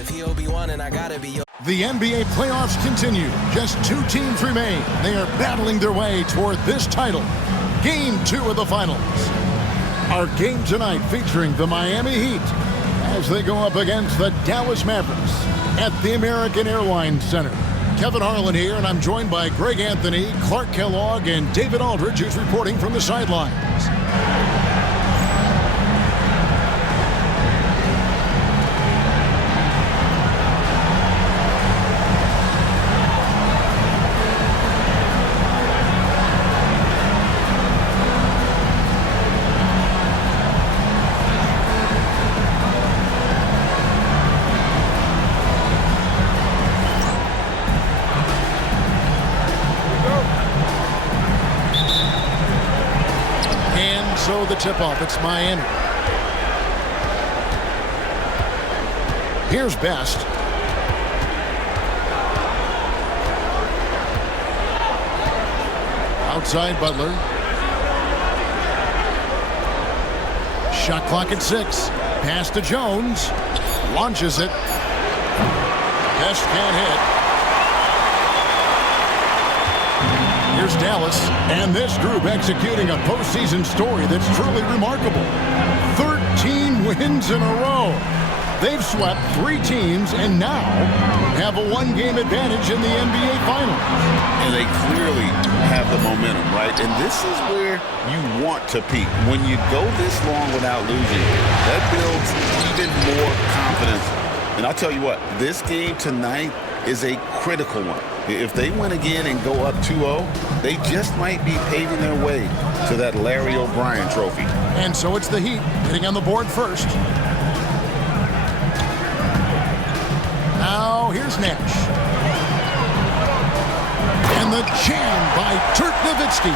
If he Obi-Wan, and I gotta be. The NBA playoffs continue. Just 2 teams remain. They are battling their way toward this title. Game 2 of the finals. Our game tonight featuring the Miami Heat as they go up against the Dallas Mavericks at the American Airlines Center. Kevin Harlan here, and I'm joined by Greg Anthony, Clark Kellogg, and David Aldridge, who's reporting from the sidelines. So the tip-off, it's Miami. Here's Best. Outside Butler. Shot clock at 6. Pass to Jones. Launches it. Best can't hit. Here's Dallas, and this group executing a postseason story that's truly remarkable. 13 wins in a row. They've swept 3 teams and now have a 1-game advantage in the NBA Finals. And they clearly have the momentum, right? And this is where you want to peak. When you go this long without losing, that builds even more confidence. And I'll tell you what, this game tonight is a critical one. If they win again and go up 2-0, they just might be paving their way to that Larry O'Brien trophy. And so it's the Heat getting on the board first. Now here's Nash. And the jam by Dirk Nowitzki.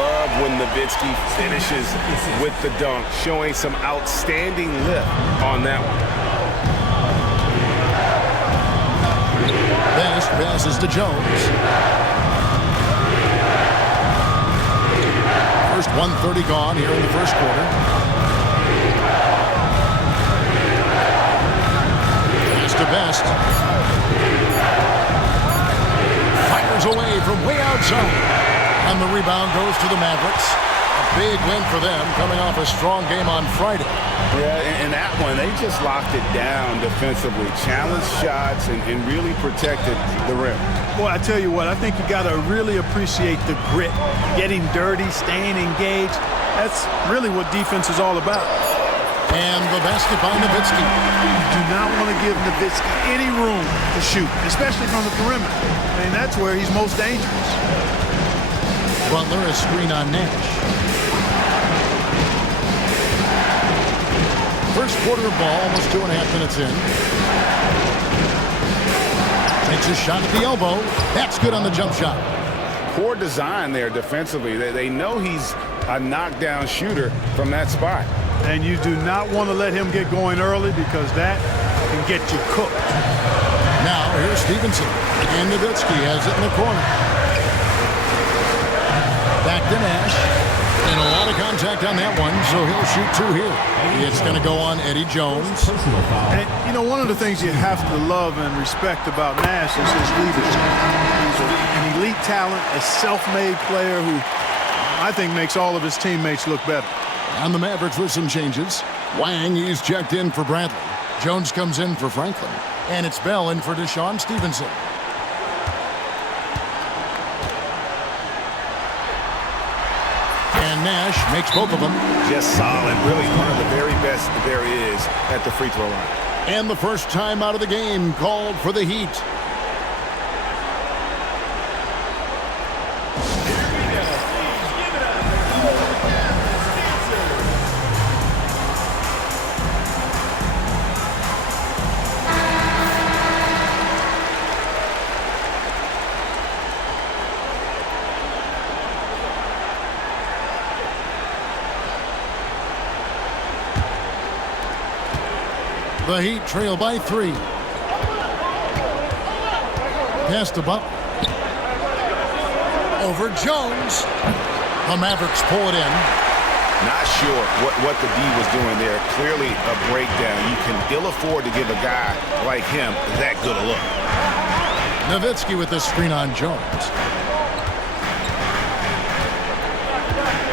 Love when Nowitzki finishes with the dunk, showing some outstanding lift on that one. Best passes to Jones. First 1:30 gone here in the first quarter. Pass to Best. Fires away from way outside. And the rebound goes to the Mavericks. A big win for them, coming off a strong game on Friday. Yeah, and that one, they just locked it down defensively, challenged shots, and really protected the rim. Boy, I tell you what, I think you got to really appreciate the grit, getting dirty, staying engaged. That's really what defense is all about. And the basket by Nowitzki. You do not want to give Nowitzki any room to shoot, especially from the perimeter. I mean, that's where he's most dangerous. Butler, a screen on Nash. First quarter of ball, almost 2.5 minutes in. Takes a shot at the elbow. That's good on the jump shot. Poor design there defensively. They know he's a knockdown shooter from that spot. And you do not want to let him get going early because that can get you cooked. Now here's Stevenson. And Nowitzki has it in the corner. Back to Nash. And a lot of contact on that one, so he'll shoot 2 here. It's going to go on Eddie Jones. And, you know, one of the things you have to love and respect about Nash is his leadership. He's an elite talent, a self-made player who I think makes all of his teammates look better. On the Mavericks with some changes. Wang, he's checked in for Bradley. Jones comes in for Franklin. And it's Bell in for Deshaun Stevenson. And Nash makes both of them. Just solid. Really one of the very best there is at the free throw line. And the first time out of the game called for the Heat. The Heat trail by 3. Pass to Butler. Over Jones. The Mavericks pull it in. Not sure what the D was doing there. Clearly a breakdown. You can ill afford to give a guy like him that good a look. Nowitzki with the screen on Jones.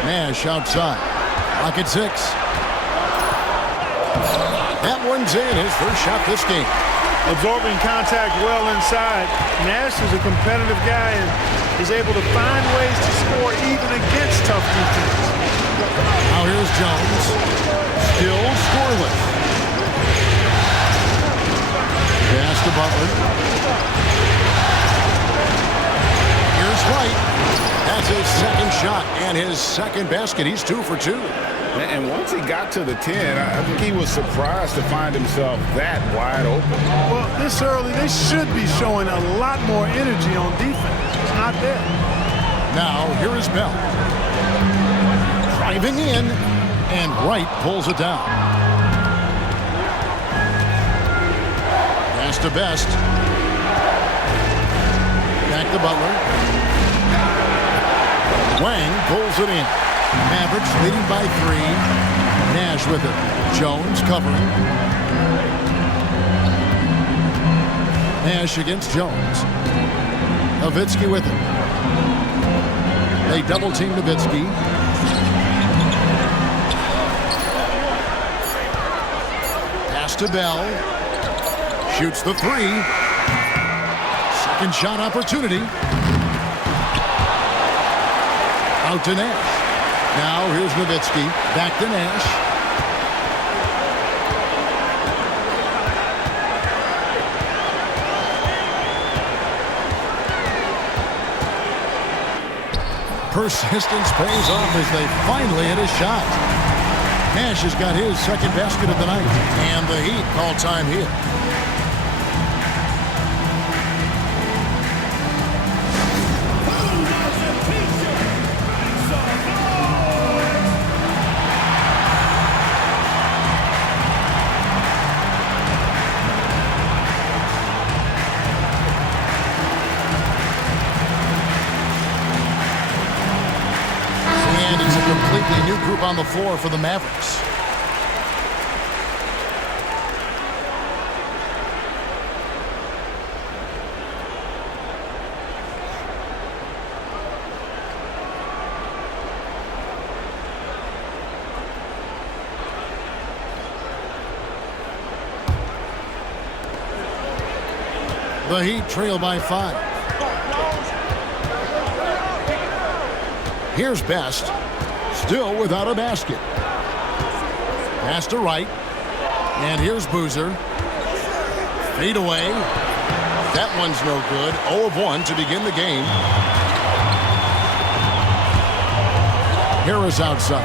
Nash outside. Rocket 6. That one's in. His first shot this game. Absorbing contact well inside. Nash is a competitive guy and is able to find ways to score even against tough defense. Now here's Jones. Still scoreless. Pass to Butler. Here's White. That's his second shot and his second basket. He's 2 for 2. And once he got to the 10, I think he was surprised to find himself that wide open. Well, this early, they should be showing a lot more energy on defense. It's not there. Now, here is Bell. Driving in, and Wright pulls it down. Pass to Best. Back to Butler. Wang pulls it in. Mavericks leading by 3. Nash with it. Jones covering. Nash against Jones. Nowitzki with it. They double team Nowitzki. Pass to Bell. Shoots the 3. Second shot opportunity. Out to Nash. Now here's Nowitzki. Back to Nash. Persistence pays off as they finally hit a shot. Nash has got his second basket of the night. And the Heat call time here. Completely new group on the floor for the Mavericks. The Heat trail by 5. Here's Best. Still without a basket. Pass to Wright. And here's Boozer. Fade away. That one's no good. 0 of 1 to begin the game. Harris outside.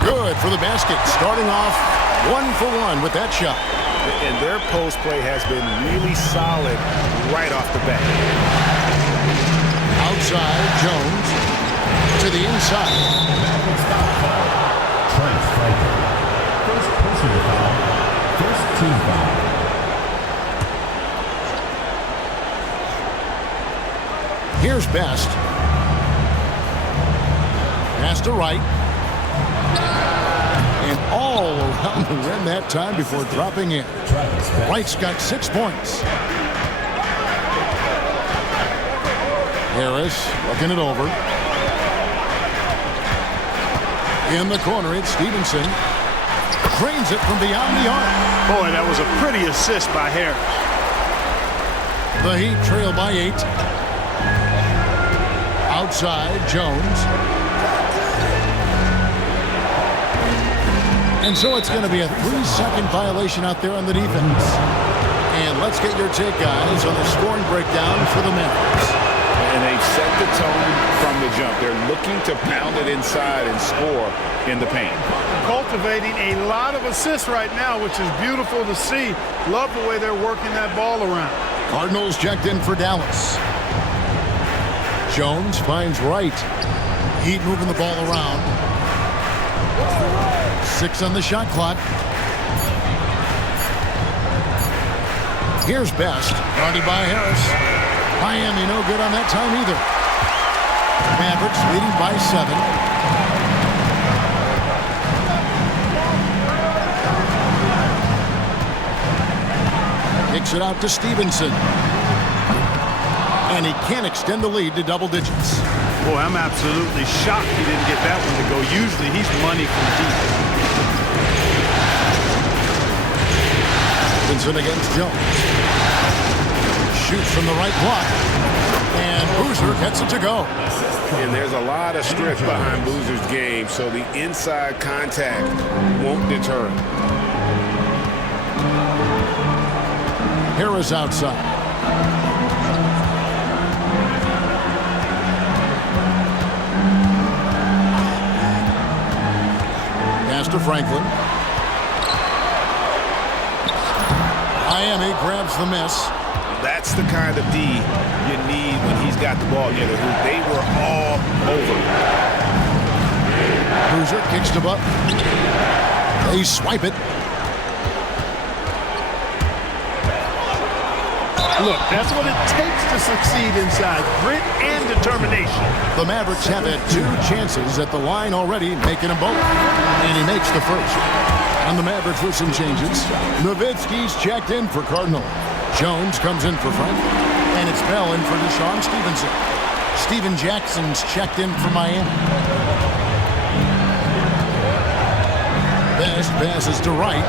Good for the basket. Starting off 1 for 1 with that shot. And their post play has been really solid right off the bat. Outside, Jones to the inside. First personal foul. First team foul. Here's Best. Pass to Wright. And all around the rim that time before dropping in. Wright's got 6 points. Harris looking it over. In the corner, it's Stevenson. Drains it from beyond the arc. Boy, that was a pretty assist by Harris. The Heat trail by 8. Outside, Jones. And so it's going to be a 3-second violation out there on the defense. And let's get your take, guys, on the scoring breakdown for the Mavericks. And they've set the tone from the jump. They're looking to pound it inside and score in the paint. Cultivating a lot of assists right now, which is beautiful to see. Love the way they're working that ball around. Cardinals checked in for Dallas. Jones finds Wright. Heat moving the ball around. 6 on the shot clock. Here's Best, guarded by Harris. Miami no good on that time either. Mavericks leading by 7. Kicks it out to Stevenson. And he can't extend the lead to double digits. Boy, I'm absolutely shocked he didn't get that one to go. Usually he's money from deep. Stevenson against Jones. Shoots from the right block. And Boozer gets it to go. And there's a lot of stretch behind Boozer's game, so the inside contact won't deter him. Harris outside. Pass to Franklin. Miami grabs the miss. That's the kind of D you need when he's got the ball together. They were all over. Boozer kicks to Buck. They swipe it. Look, that's what it takes to succeed inside. Grit and determination. The Mavericks have had 2 chances at the line already, making them both. And he makes the first. And the Mavericks with some changes. Nowitzki's checked in for Cardinal. Jones comes in for Frank. And it's Bell in for Deshaun Stevenson. Steven Jackson's checked in for Miami. Best passes to Wright.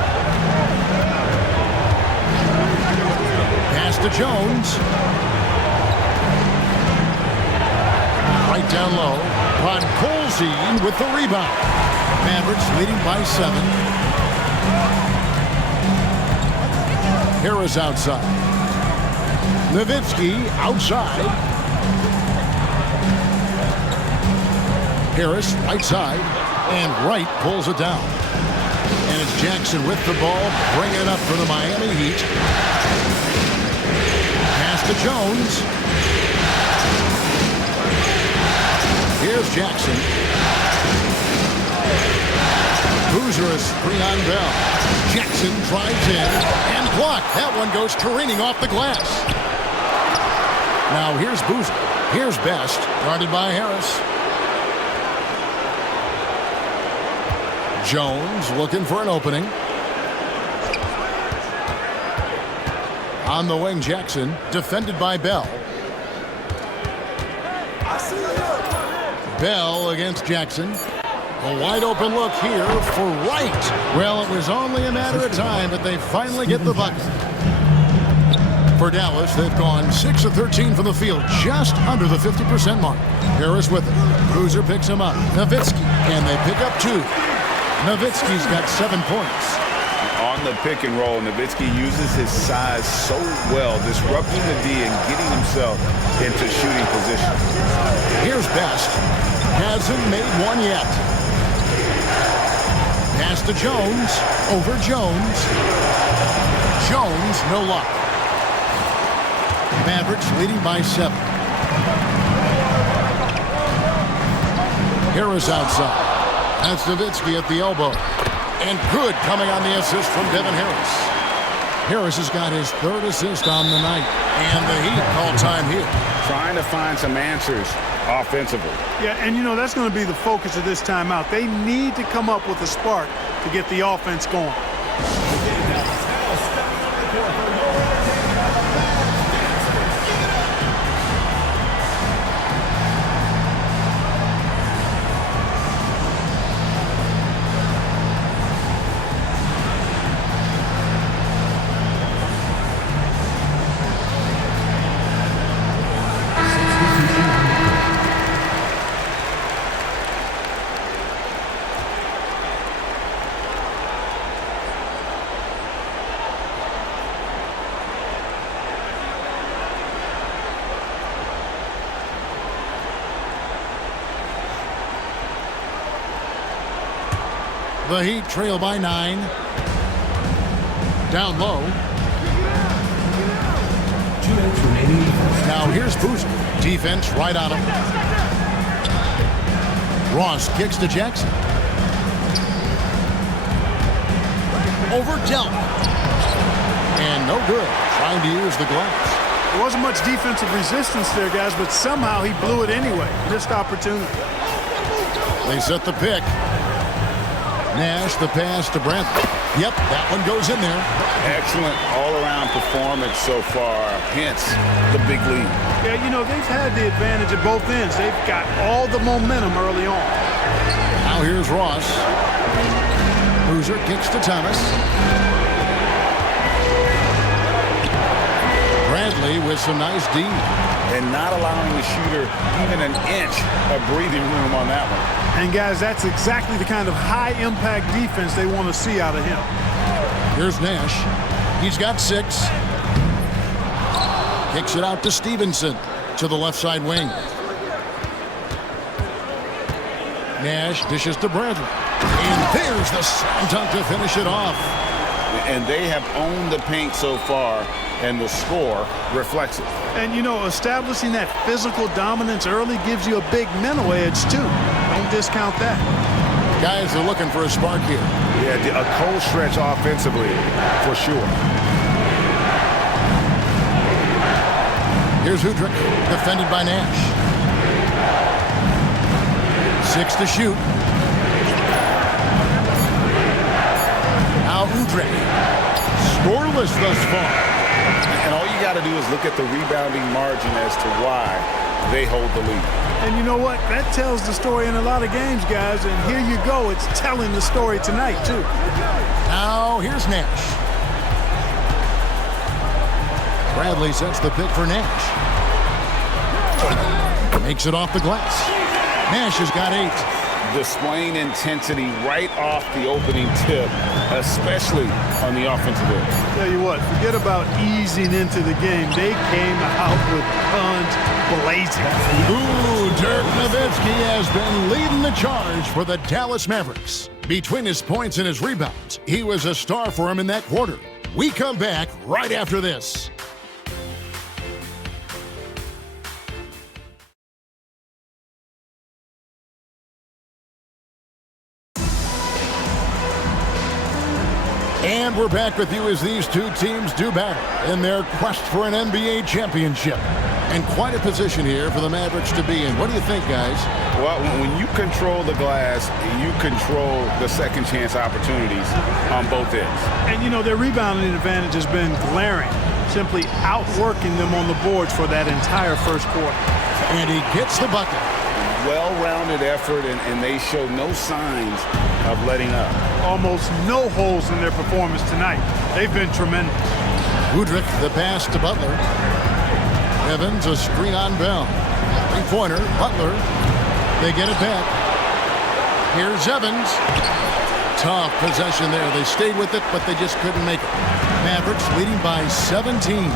Pass to Jones. Right down low. Podkolzin with the rebound. Mavericks leading by 7. Harris outside. Nowitzki outside. Harris right side. And Wright pulls it down. And it's Jackson with the ball, bringing it up for the Miami Heat. Pass to Jones. Here's Jackson. Boozer is 3 on Bell. Jackson drives in and blocked. That one goes careening off the glass. Now here's Boozer. Here's Best, guarded by Harris. Jones looking for an opening. On the wing, Jackson, defended by Bell. Bell against Jackson. A wide open look here for Wright. Well, it was only a matter of time, but they finally get the bucket. For Dallas, they've gone 6 of 13 from the field, just under the 50% mark. Harris with it. Boozer picks him up. Nowitzki, and they pick up 2. Nowitzki's got 7 points. On the pick and roll, Nowitzki uses his size so well, disrupting the D and getting himself into shooting position. Here's Best. Hasn't made one yet. Pass to Jones. Over Jones. Jones, no luck. Mavericks leading by 7. Harris outside. That's Nowitzki at the elbow. And good coming on the assist from Devin Harris. Harris has got his 3rd assist on the night. And the Heat call time here. Trying to find some answers offensively. Yeah, and you know, that's going to be the focus of this timeout. They need to come up with a spark to get the offense going. The Heat trail by 9. Down low. 2 minutes remaining. Now here's Boozer. Defense right on him. Ross kicks to Jackson. Over Delp. And no good. Trying to use the glass. There wasn't much defensive resistance there, guys, but somehow he blew it anyway. Missed opportunity. They set the pick. Nash, the pass to Brent. Yep, that one goes in there. Excellent all-around performance so far, hence the big lead. Yeah, you know, they've had the advantage at both ends. They've got all the momentum early on. Now here's Ross. Boozer kicks to Thomas. Bradley with some nice D. And not allowing the shooter even an inch of breathing room on that one. And, guys, that's exactly the kind of high-impact defense they want to see out of him. Here's Nash. He's got 6. Kicks it out to Stevenson to the left side wing. Nash dishes to Bradley. And there's the slam dunk to finish it off. And they have owned the paint so far, and the score reflects it. And, you know, establishing that physical dominance early gives you a big mental edge, too. Don't discount that. Guys are looking for a spark here. Yeah, a cold stretch offensively, for sure. Here's Udrich, defended by Nash. 6 to shoot. Now Udrich. Scoreless thus far. And all you got to do is look at the rebounding margin as to why they hold the lead. And you know what? That tells the story in a lot of games, guys. And here you go. It's telling the story tonight, too. Now here's Nash. Bradley sets the pick for Nash. Makes it off the glass. Nash has got 8. Displaying intensity right off the opening tip, especially on the offensive end. Tell you what, forget about easing into the game. They came out with guns blazing. Ooh, Dirk Nowitzki has been leading the charge for the Dallas Mavericks. Between his points and his rebounds, he was a star for him in that quarter. We come back right after this. And we're back with you as these two teams do battle in their quest for an NBA championship. And quite a position here for the Mavericks to be in. What do you think, guys? Well, when you control the glass, you control the second chance opportunities on both ends. And, you know, their rebounding advantage has been glaring, simply outworking them on the boards for that entire first quarter. And he gets the bucket. Well-rounded effort, and they show no signs of letting up. Almost no holes in their performance tonight. They've been tremendous. Udrich, the pass to Butler. Evans, a screen on Bell. Three-pointer, Butler. They get it back. Here's Evans. Tough possession there. They stayed with it, but they just couldn't make it. Mavericks leading by 17.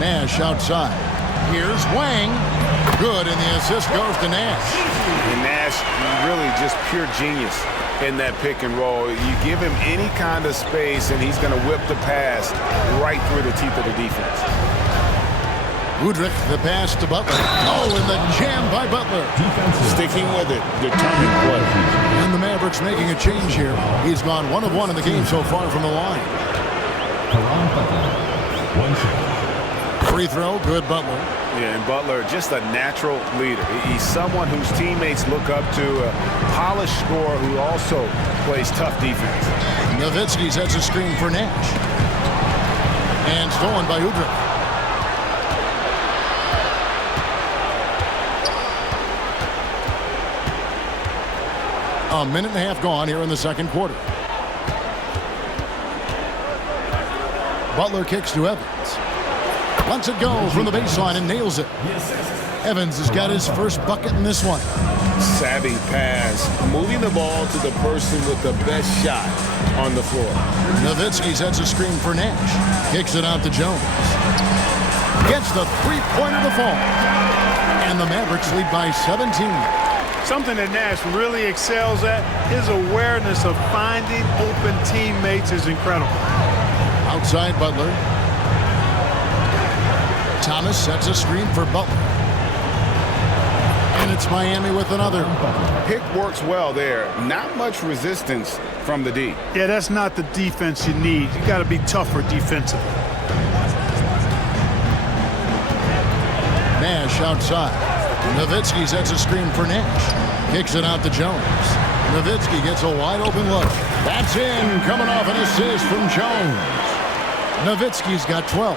Nash outside. Here's Wang. Good, and the assist goes to Nash. And Nash, really just pure genius in that pick and roll. You give him any kind of space, and he's going to whip the pass right through the teeth of the defense. Udrich, the pass to Butler. Oh, and the jam by Butler. Sticking with it, determined play. And the Mavericks making a change here. He's gone 1 of 1 in the game so far from the line. Free throw, good Butler. Yeah, and Butler, just a natural leader. He's someone whose teammates look up to, a polished scorer who also plays tough defense. Nowitzki sets a screen for Nash. And stolen by Udrich. A minute and a half gone here in the second quarter. Butler kicks to Evans. Lets it go from the baseline and nails it. Evans has got his first bucket in this one. Savvy pass, moving the ball to the person with the best shot on the floor. Nowitzki sets a screen for Nash. Kicks it out to Jones. Gets the three-pointer to fall. And the Mavericks lead by 17. Something that Nash really excels at, his awareness of finding open teammates is incredible. Outside Butler. Thomas sets a screen for Butler. And it's Miami with another. Pick works well there. Not much resistance from the D. Yeah, that's not the defense you need. You got to be tougher defensively. Nash outside. Nowitzki sets a screen for Nash. Kicks it out to Jones. Nowitzki gets a wide open look. That's in, coming off an assist from Jones. Nowitzki's got 12.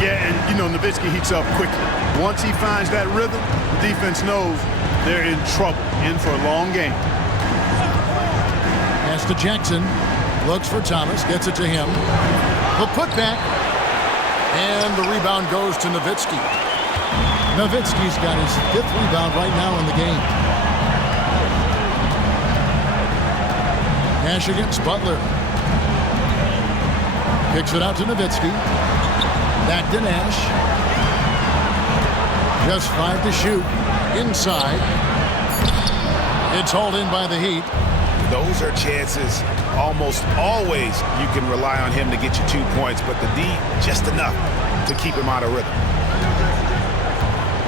Yeah, and you know, Nowitzki heats up quickly. Once he finds that rhythm, the defense knows they're in trouble, in for a long game. Pass to Jackson. Looks for Thomas, gets it to him. The putback. And the rebound goes to Nowitzki. Nowitzki's got his 5th rebound right now in the game. Nash against Butler. Kicks it out to Nowitzki. Back to Nash. Just 5 to shoot. Inside. It's hauled in by the Heat. Those are chances. Almost always you can rely on him to get you 2 points, but the D just enough to keep him out of rhythm.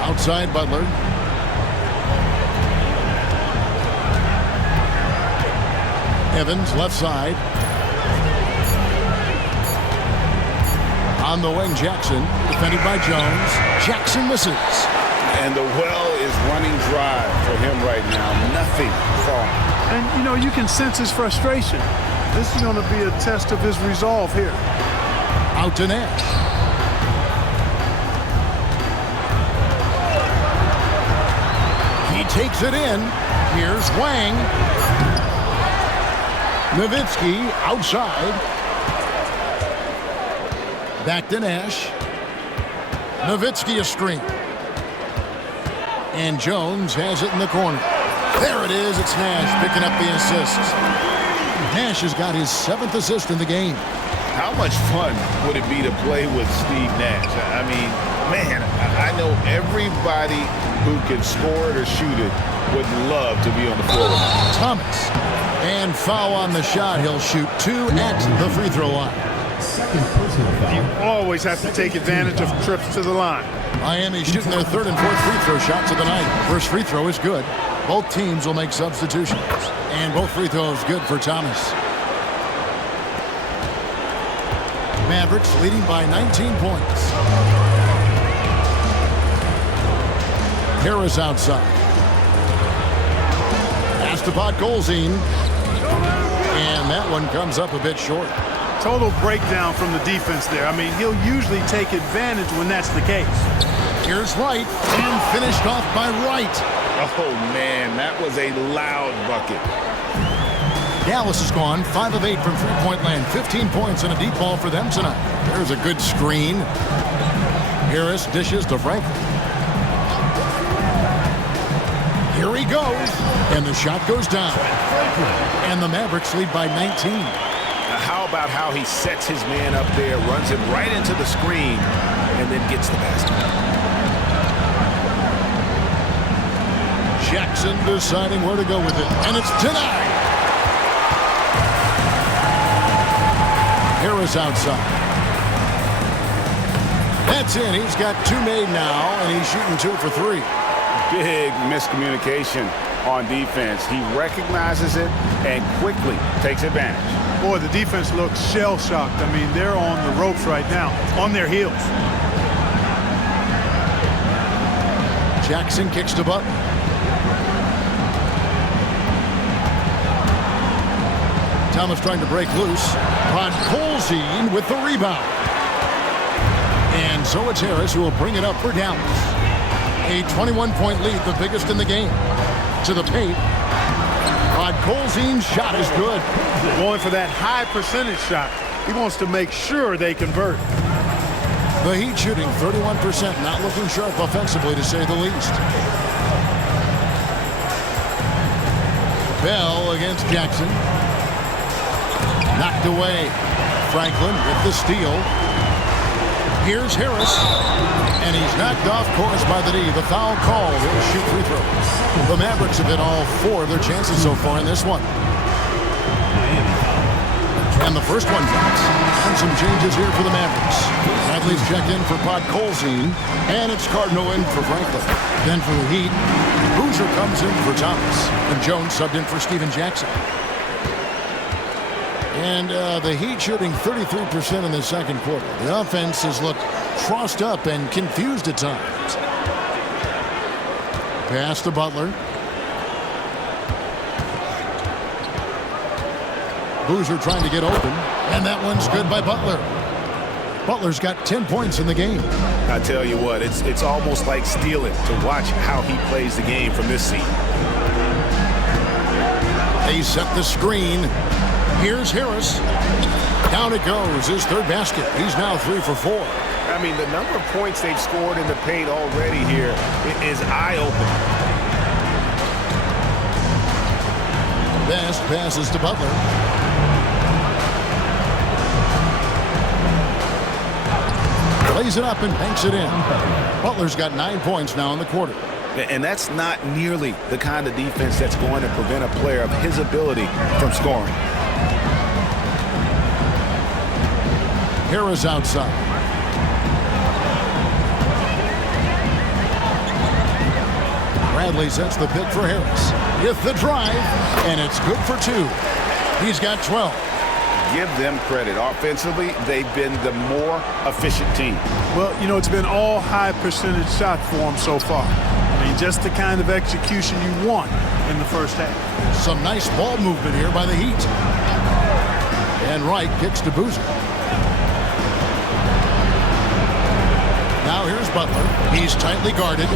Outside Butler. Evans left side. On the wing, Jackson, defended by Jones. Jackson misses. And the well is running dry for him right now. Nothing falling. And, you know, you can sense his frustration. This is going to be a test of his resolve here. Out to Nash. He takes it in. Here's Wang. Nowitzki outside. Back to Nash. Nowitzki a screen. And Jones has it in the corner. There it is. It's Nash picking up the assist. Nash has got his 7th assist in the game. How much fun would it be to play with Steve Nash? I mean, man, I know everybody who can score it or shoot it would love to be on the floor. Thomas. And foul on the shot. He'll shoot 2 at the free throw line. Second personal foul. You always have to take advantage of trips to the line. Miami shooting their 3rd and 4th free throw shots of the night. First free throw is good. Both teams will make substitutions. And both free throws good for Thomas. Mavericks leading by 19 points. Harris outside. Pass to Golzine. And that one comes up a bit short. Total breakdown from the defense there. I mean, he'll usually take advantage when that's the case. Here's Wright, and finished off by Wright. Oh, man, that was a loud bucket. Dallas has gone 5 of 8 from three-point land. 15 points and a deep ball for them tonight. There's a good screen. Harris dishes to Franklin. Here he goes. And the shot goes down. And the Mavericks lead by 19. Now, how about how he sets his man up there, runs him right into the screen, and then gets the basket. Jackson deciding where to go with it. And it's denied. Harris outside. That's in. He's got 2 made now, and he's shooting 2 for 3. Big miscommunication on defense. He recognizes it and quickly takes advantage. Boy, the defense looks shell-shocked. I mean, they're on the ropes right now, on their heels. Jackson kicks to Butler. Thomas trying to break loose. Golzine with the rebound. And so it's Harris who will bring it up for Dallas. A 21-point lead, the biggest in the game. To the paint. Golzine's shot is good. Going for that high percentage shot. He wants to make sure they convert. The Heat shooting 31%, not looking sharp offensively to say the least. Bell against Jackson. Knocked away. Franklin with the steal. Here's Harris. And he's knocked off course by the D. The foul call. He'll shoot free throws. The Mavericks have hit all 4 of their chances so far in this one. And the first one drops. And some changes here for the Mavericks. Bradley's checked in for Podkolzin. And it's Cardinal in for Franklin. Then for the Heat, Boozer comes in for Thomas. And Jones subbed in for Steven Jackson. And the Heat shooting 33% in the second quarter. The offense has looked crossed up and confused at times. Pass to Butler. Boozer trying to get open. And that one's good by Butler. Butler's got 10 points in the game. I tell you what, it's almost like stealing to watch how he plays the game from this seat. They set the screen. Here's Harris. Down it goes. His third basket. He's now 3 for 4. I mean, the number of points they've scored in the paint already here is eye-opening. Best passes to Butler. Lays it up and banks it in. Butler's got 9 points now in the quarter. And that's not nearly the kind of defense that's going to prevent a player of his ability from scoring. Harris outside. Bradley sets the pick for Harris. With the drive, and it's good for 2. He's got 12. Give them credit. Offensively, they've been the more efficient team. Well, you know, it's been all high percentage shot for them so far. I mean, just the kind of execution you want in the first half. Some nice ball movement here by the Heat. And Wright kicks to Boozer. Now here's Butler. He's tightly guarded.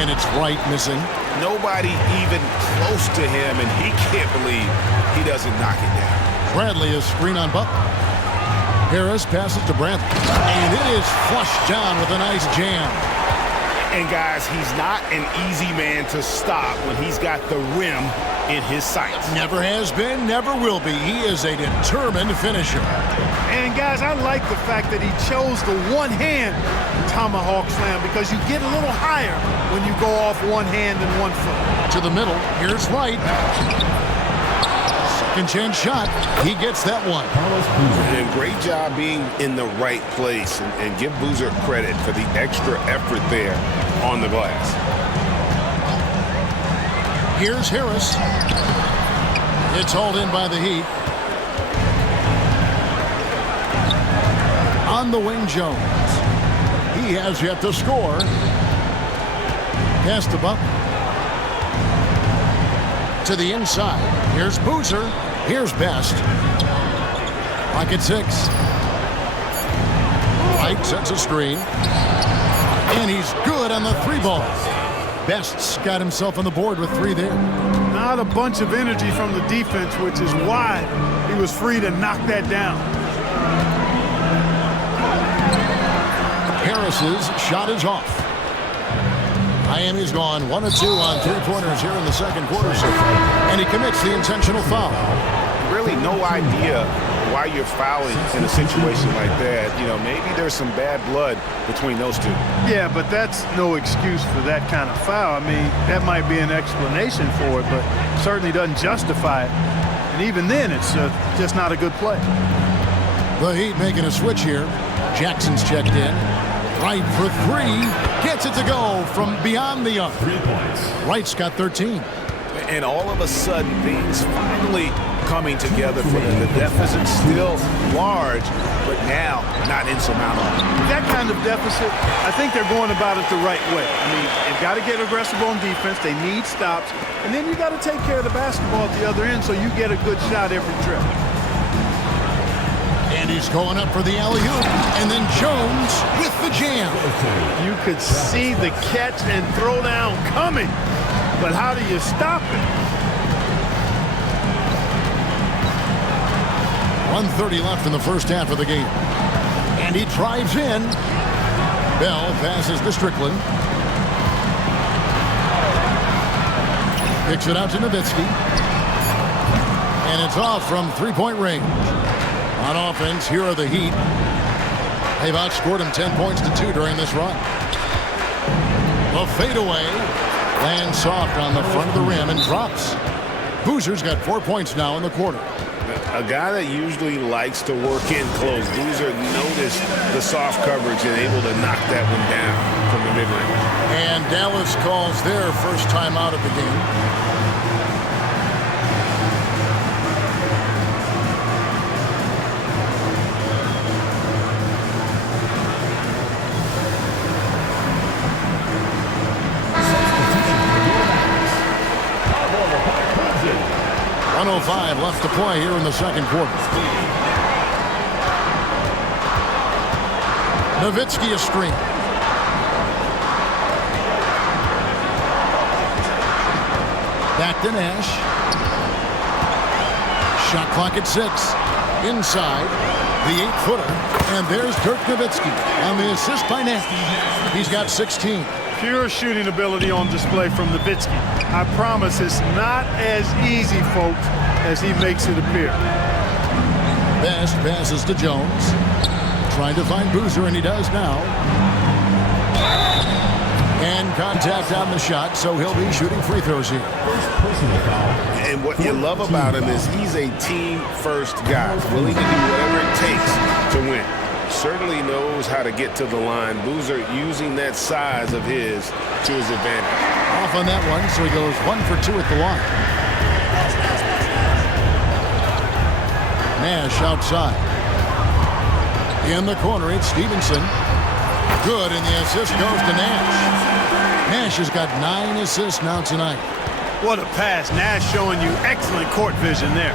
And it's Wright missing. Nobody even close to him, and he can't believe he doesn't knock it down. Bradley is screen on Butler. Harris passes to Bradley. And it is flushed down with a nice jam. And guys, he's not an easy man to stop when he's got the rim in his sights. Never has been, never will be. He is a determined finisher. And guys, I like the fact that he chose the one-hand tomahawk slam because you get a little higher when you go off one hand and 1 foot. To the middle, here's Wright. Second chance shot. He gets that one. And great job being in the right place, and give Boozer credit for the extra effort there on the glass. Here's Harris. It's hauled in by the Heat. On the wing, Jones. He has yet to score. Pass to Butler. To the inside. Here's Boozer. Here's Best. Pocket 6. Wright sets a screen. And he's good on the 3 ball. Best's got himself on the board with 3 there. Not a bunch of energy from the defense, which is why he was free to knock that down. Harris's shot is off. Miami's gone 1 of 2 on 3-pointers here in the second quarter so far. And he commits the intentional foul. Really no idea why you're fouling in a situation like that. You know, maybe there's some bad blood between those two. Yeah, but that's no excuse for that kind of foul. I mean, that might be an explanation for it, but certainly doesn't justify it. And even then, it's just not a good play. The Heat making a switch here. Jackson's checked in. Wright for 3. Gets it to go from beyond the arc. 3 points. Wright's got 13. And all of a sudden, things finally coming together for them. The deficit's still large, but now not insurmountable. That kind of deficit, I think they're going about it the right way. I mean, they've got to get aggressive on defense. They need stops. And then you got to take care of the basketball at the other end so you get a good shot every trip. And he's going up for the alley-oop. And then Jones with the jam. You could see the catch and throw down coming. But how do you stop it? 1:30 left in the first half of the game. And he drives in. Bell passes to Strickland. Picks it out to Nowitzki. And it's off from 3-point range. On offense, here are the Heat. They've outscored him 10 points to 2 during this run. The fadeaway lands soft on the front of the rim and drops. Boozer's got 4 points now in the quarter. A guy that usually likes to work in close. Boozer noticed the soft coverage and able to knock that one down from the mid-range. And Dallas calls their first time out of the game. .05 left to play here in the second quarter. Nowitzki a screen. Back to Nash. Shot clock at 6. Inside the 8-footer. And there's Dirk Nowitzki on the assist by Nash. He's got 16. Pure shooting ability on display from Nowitzki. I promise it's not as easy, folks, as he makes it appear. Best passes to Jones. Trying to find Boozer, and he does now. And contact on the shot, so he'll be shooting free throws here. Personal foul. And what you love about him is he's a team-first guy, willing to do whatever it takes to win. Certainly knows how to get to the line. Boozer using that size of his to his advantage. Off on that one, so he goes 1 for 2 at the line. Nash outside. In the corner, it's Stevenson. Good, and the assist goes to Nash. Nash has got 9 assists now tonight. What a pass. Nash showing you excellent court vision there.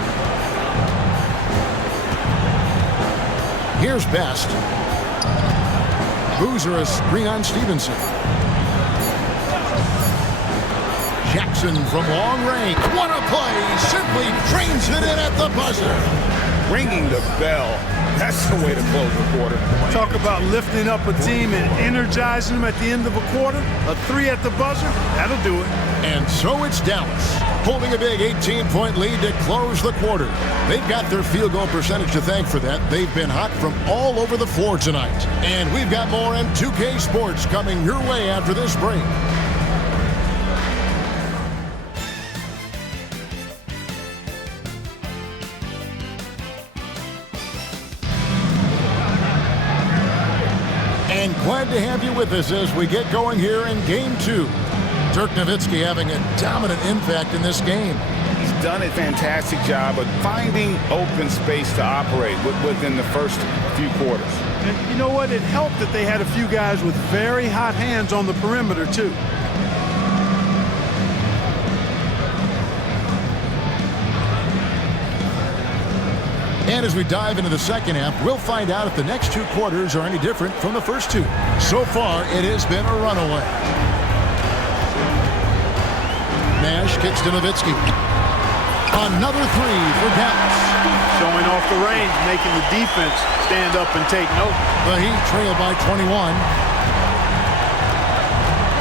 Here's Best. Boozer a screen on Stevenson. Jackson from long range. What a play! Simply drains it in at the buzzer. Ringing the bell. That's the way to close the quarter. Talk about lifting up a team and energizing them at the end of a quarter. A 3 at the buzzer, that'll do it. And so it's Dallas, holding a big 18-point lead to close the quarter. They've got their field goal percentage to thank for that. They've been hot from all over the floor tonight. And we've got more M2K Sports coming your way after this break. And glad to have you with us as we get going here in Game 2. Dirk Nowitzki having a dominant impact in this game. He's done a fantastic job of finding open space to operate within the first few quarters. And you know what? It helped that they had a few guys with very hot hands on the perimeter, too. And as we dive into the second half, we'll find out if the next 2 quarters are any different from the first 2. So far, it has been a runaway. Nash kicks to Nowitzki. Another 3 for Dallas. Showing off the range, making the defense stand up and take note. The Heat trail by 21.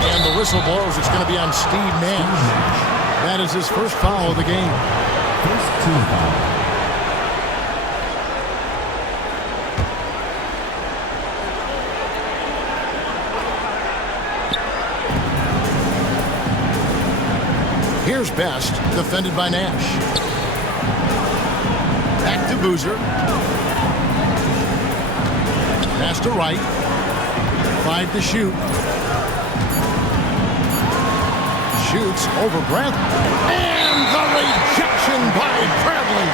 And the whistle blows. It's going to be on Steve Nash. That is his first foul of the game. First team foul. Here's Best, defended by Nash. Back to Boozer. Pass to Wright. 5 to shoot. Shoots over Bradley. And the rejection by Bradley.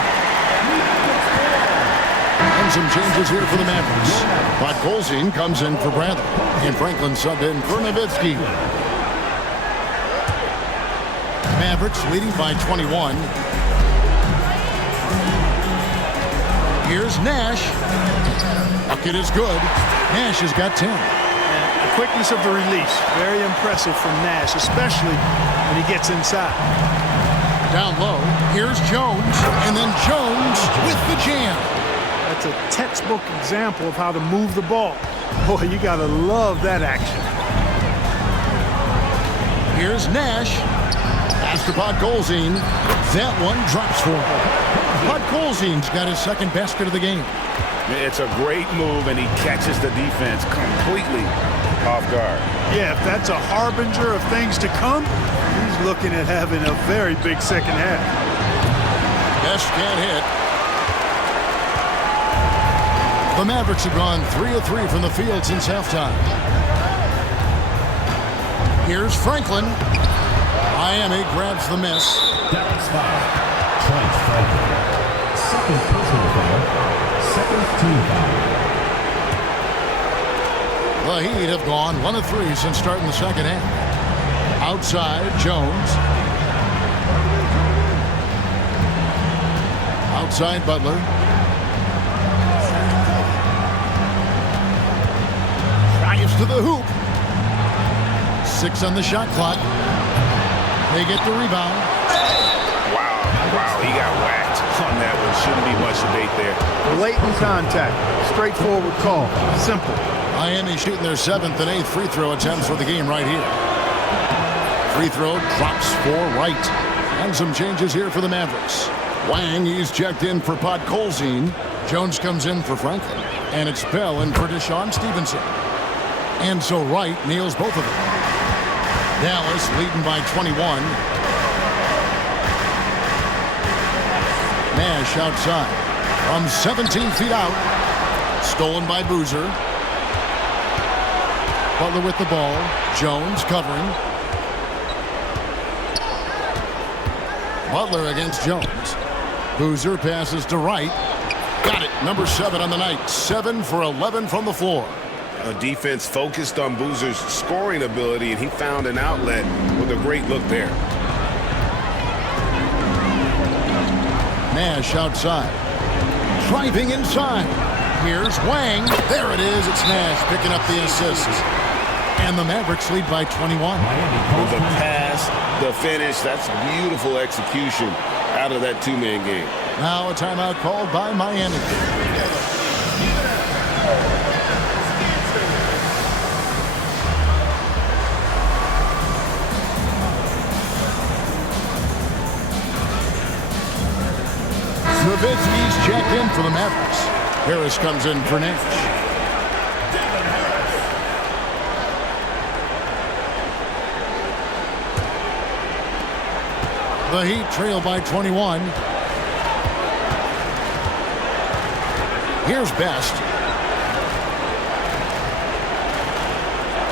And some changes here for the Mavericks. But Golzine comes in for Bradley. And Franklin subbed in for Nowitzki. Mavericks leading by 21. Here's Nash. Bucket is good. Nash has got 10. The quickness of the release, very impressive from Nash, especially when he gets inside. Down low, here's Jones, and then Jones with the jam. That's a textbook example of how to move the ball. Boy, you gotta love that action. Here's Nash. Pass to Golzine. That one drops for him. Golzine's got his second basket of the game. It's a great move, and he catches the defense completely off guard. Yeah, if that's a harbinger of things to come, he's looking at having a very big second half. Best can't hit. The Mavericks have gone 3 of 3 from the field since halftime. Here's Franklin. Miami grabs the miss. Dallas foul. Trent Franklin. Second personal foul. Second team foul. The Heat have gone 1 of 3 since starting the second half. Outside, Jones. Outside, Butler. Drives to the hoop. 6 on the shot clock. They get the rebound. Wow, he got whacked on that one. Shouldn't be much debate there. Blatant contact. Straightforward call. Simple. Miami shooting their 7th and 8th free throw attempts for the game right here. Free throw drops for Wright. And some changes here for the Mavericks. Wang, he's checked in for Podkolzin. Jones comes in for Franklin. And it's Bell in for Deshaun Stevenson. And so Wright nails both of them. Dallas leading by 21. Nash outside from 17 feet out. Stolen by Boozer. Butler with the ball. Jones covering. Butler against Jones. Boozer passes to Wright. Got it. Number 7 on the night. 7 for 11 from the floor. A defense focused on Boozer's scoring ability, and he found an outlet with a great look there. Nash outside. Driving inside. Here's Wang. There it is. It's Nash picking up the assist. And the Mavericks lead by 21. With the pass, the finish, that's beautiful execution out of that two-man game. Now a timeout called by Miami. Nowitzki's checked in for the Mavericks. Harris comes in for Nash. The Heat trail by 21. Here's Best.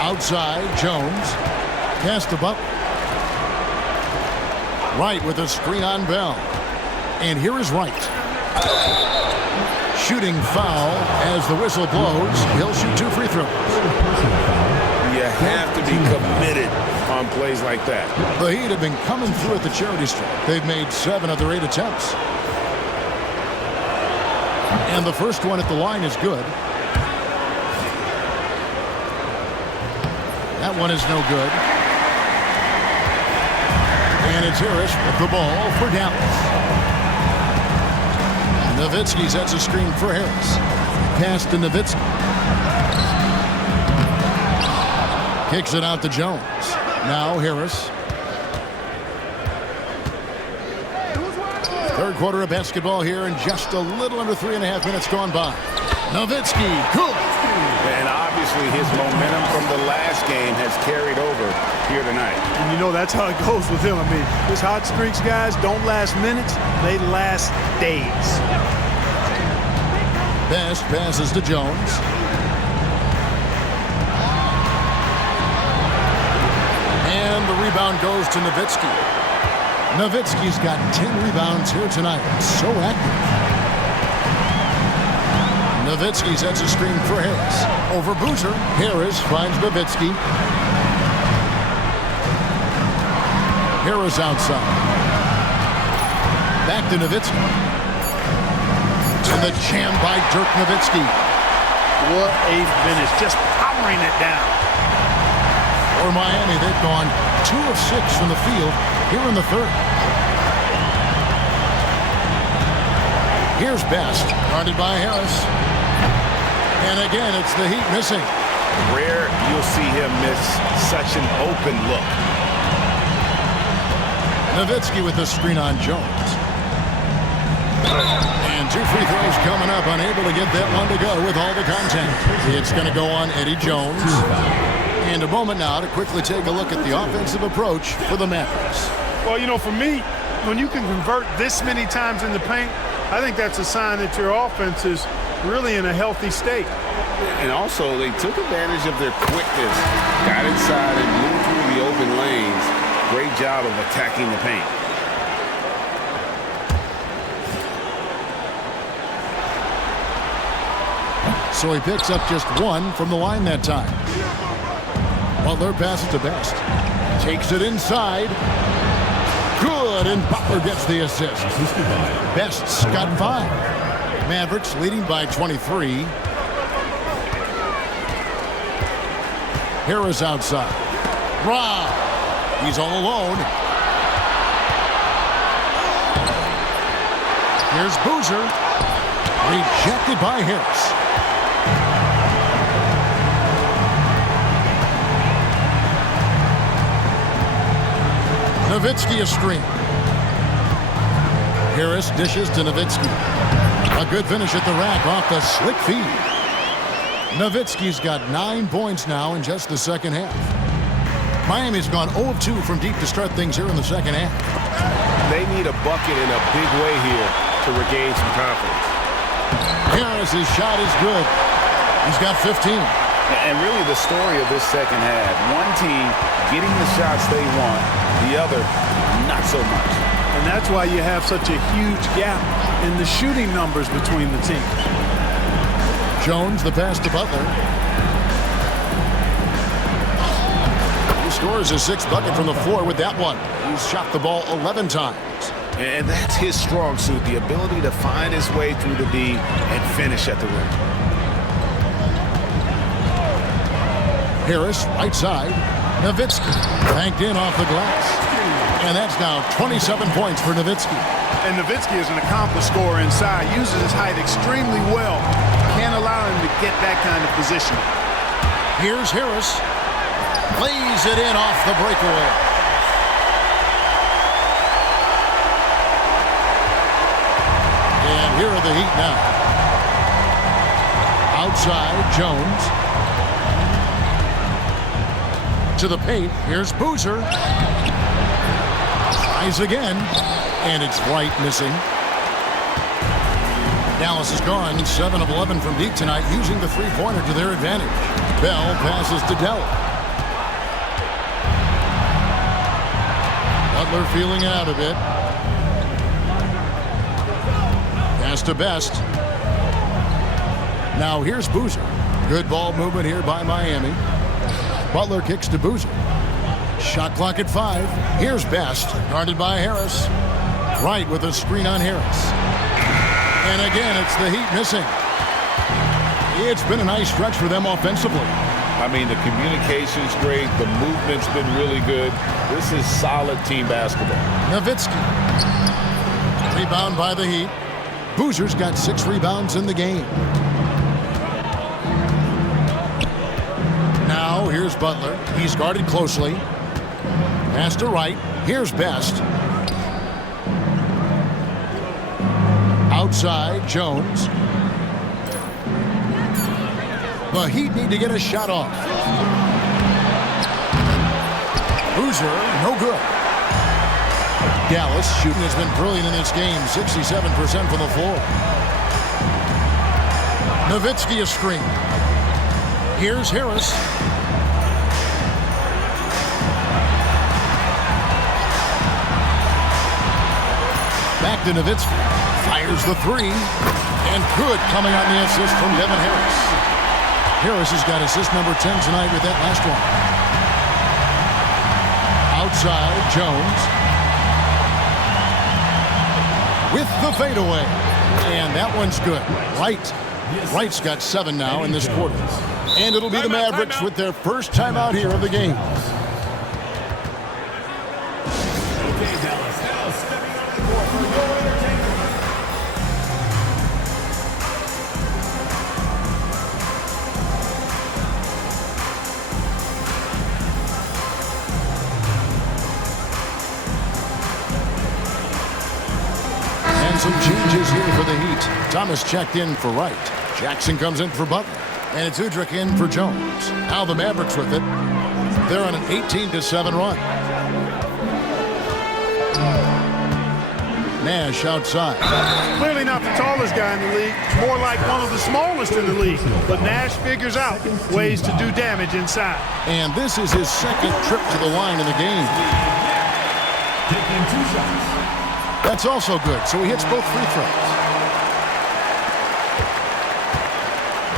Outside, Jones. Pass to Butler. Wright with a screen on Bell. And here is Wright. Shooting foul as the whistle blows. He'll shoot 2 free throws. You have to be committed on plays like that. The Heat have been coming through at the charity stripe. They've made 7 of their 8 attempts. And the first one at the line is good. That one is no good. And it's Harris with the ball for Dallas. Nowitzki sets a screen for Harris. Pass to Nowitzki. Kicks it out to Jones. Now Harris. Third quarter of basketball here, and just a little under 3.5 minutes gone by. Nowitzki, good. And obviously his momentum from the last game has carried over here tonight. And you know that's how it goes with him. I mean, his hot streaks, guys, don't last minutes. They last days. Best passes to Jones. And the rebound goes to Nowitzki. Nowitzki's got 10 rebounds here tonight. So active. Nowitzki sets a screen for Harris. Over Boozer. Harris finds Nowitzki. Harris outside. Back to Nowitzki. And the jam by Dirk Nowitzki. What a finish. Just powering it down. For Miami, they've gone 2 of 6 from the field here in the third. Here's Best, guarded by Harris. And again, it's the Heat missing. Rare you'll see him miss such an open look. Nowitzki with the screen on Jones. And 2 free throws coming up, unable to get that one to go with all the contact. It's going to go on Eddie Jones. And a moment now to quickly take a look at the offensive approach for the Mavericks. Well, you know, for me, when you can convert this many times in the paint, I think that's a sign that your offense is really in a healthy state. And also, they took advantage of their quickness, got inside and moved through the open lanes. Great job of attacking the paint. So he picks up just one from the line that time. Butler passes to Best. Takes it inside. Good, and Butler gets the assist. Best's got 5. Mavericks leading by 23. Harris outside. Rob. He's all alone. Here's Boozer. Rejected by Harris. Nowitzki a screen. Harris dishes to Nowitzki. A good finish at the rack off the slick feed. Nowitzki's got 9 points now in just the second half. Miami's gone 0 of 2 from deep to start things here in the second half. They need a bucket in a big way here to regain some confidence. Harris's shot is good. He's got 15. And really the story of this second half, one team getting the shots they want, the other not so much. And that's why you have such a huge gap in the shooting numbers between the teams. Jones, the pass to Butler. He scores his 6th bucket from the floor with that one. He's shot the ball 11 times. And that's his strong suit, the ability to find his way through the D and finish at the rim. Harris, right side. Nowitzki banked in off the glass. And that's now 27 points for Nowitzki. And Nowitzki is an accomplished scorer inside, uses his height extremely well. Can't allow him to get that kind of position. Here's Harris. Lays it in off the breakaway. And here are the Heat now. Outside, Jones. To the paint. Here's Boozer. Tries again. And it's right missing. Dallas has gone 7 of 11 from deep tonight, using the three-pointer to their advantage. Bell passes to Dell. Butler feeling it out a bit. Pass to Best. Now here's Boozer. Good ball movement here by Miami. Butler kicks to Boozer. Shot clock at 5. Here's Best, guarded by Harris. Right with a screen on Harris. And again, it's the Heat missing. It's been a nice stretch for them offensively. I mean, the communication's great. The movement's been really good. This is solid team basketball. Nowitzki. Rebound by the Heat. Boozer's got 6 rebounds in the game. Now, here's Butler. He's guarded closely. Pass to right. Here's Best. Outside, Jones. The Heat need to get a shot off. Boozer, no good. Dallas shooting has been brilliant in this game, 67% from the floor. Nowitzki a screen. Here's Harris. Back to Nowitzki. Fires the 3. And good coming on the assist from Devin Harris. Harris has got assist number 10 tonight with that last one. Outside, Jones. With the fadeaway. And that one's good. Wright's got 7 now in this quarter. And it'll be the Mavericks with their first timeout here of the game. Okay, Dallas, now stepping on the court for your entertainment. And some changes here for the Heat. Thomas checked in for Wright. Jackson comes in for Butler. And it's Udrich in for Jones. Now the Mavericks with it. They're on an 18-7 run. Nash outside. Clearly not the tallest guy in the league, more like one of the smallest in the league. But Nash figures out ways to do damage inside. And this is his second trip to the line in the game. Taking 2 shots. That's also good, so he hits both free throws.